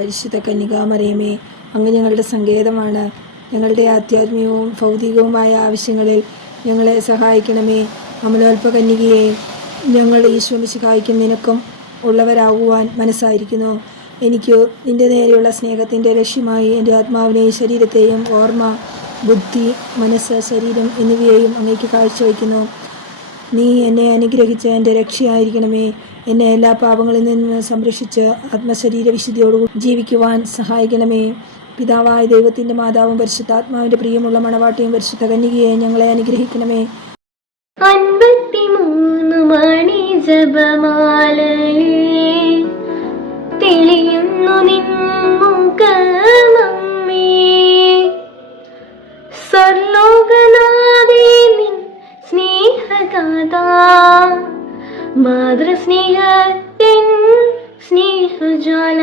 പരിശുദ്ധ കന്യകാമറിയമേ, അങ്ങ് ഞങ്ങളുടെ സങ്കേതമാണ്. ഞങ്ങളുടെ ആധ്യാത്മികവും ഭൗതികവുമായ ആവശ്യങ്ങളിൽ ഞങ്ങളെ സഹായിക്കണമേ. അമലോത്ഭ കന്യകയെ, ഞങ്ങൾ ഈശോ മിശിഹായ്ക്കും നിനക്കും ഉള്ളവരാകുവാൻ മനസ്സായിരിക്കുന്നു. എനിക്ക് നിന്റെ നേരെയുള്ള സ്നേഹത്തിൻ്റെ ലക്ഷ്യമായി എൻ്റെ ആത്മാവിനെയും ശരീരത്തെയും ഓർമ്മ, ബുദ്ധി, മനസ്സ്, ശരീരം എന്നിവയെയും അങ്ങേക്ക് കാഴ്ചവെക്കുന്നു. നീ എന്നെ അനുഗ്രഹിച്ച് എൻ്റെ രക്ഷയായിരിക്കണമേ. എന്നെ എല്ലാ പാപങ്ങളിൽ നിന്ന് സംരക്ഷിച്ച് ആത്മശരീര വിശുദ്ധിയോടുകൂടി ജീവിക്കുവാൻ സഹായിക്കണമേ. പിതാവായ ദൈവത്തിൻ്റെ മാതാവും പരിശുദ്ധാത്മാവിൻ്റെ പ്രിയമുള്ള മണവാട്ടിയും പരിശുദ്ധ കന്യകയെ ഞങ്ങളെ അനുഗ്രഹിക്കണമേ. 53 മണി ജപമാലയിൽ തെളിയുന്നു നിൻ മുഖമമ്മേ. സർലോകനാഥേ നിൻ സ്നേഹഗാഥ, മാതൃസ്നേഹത്തിൻ സ്നേഹജ്വാല.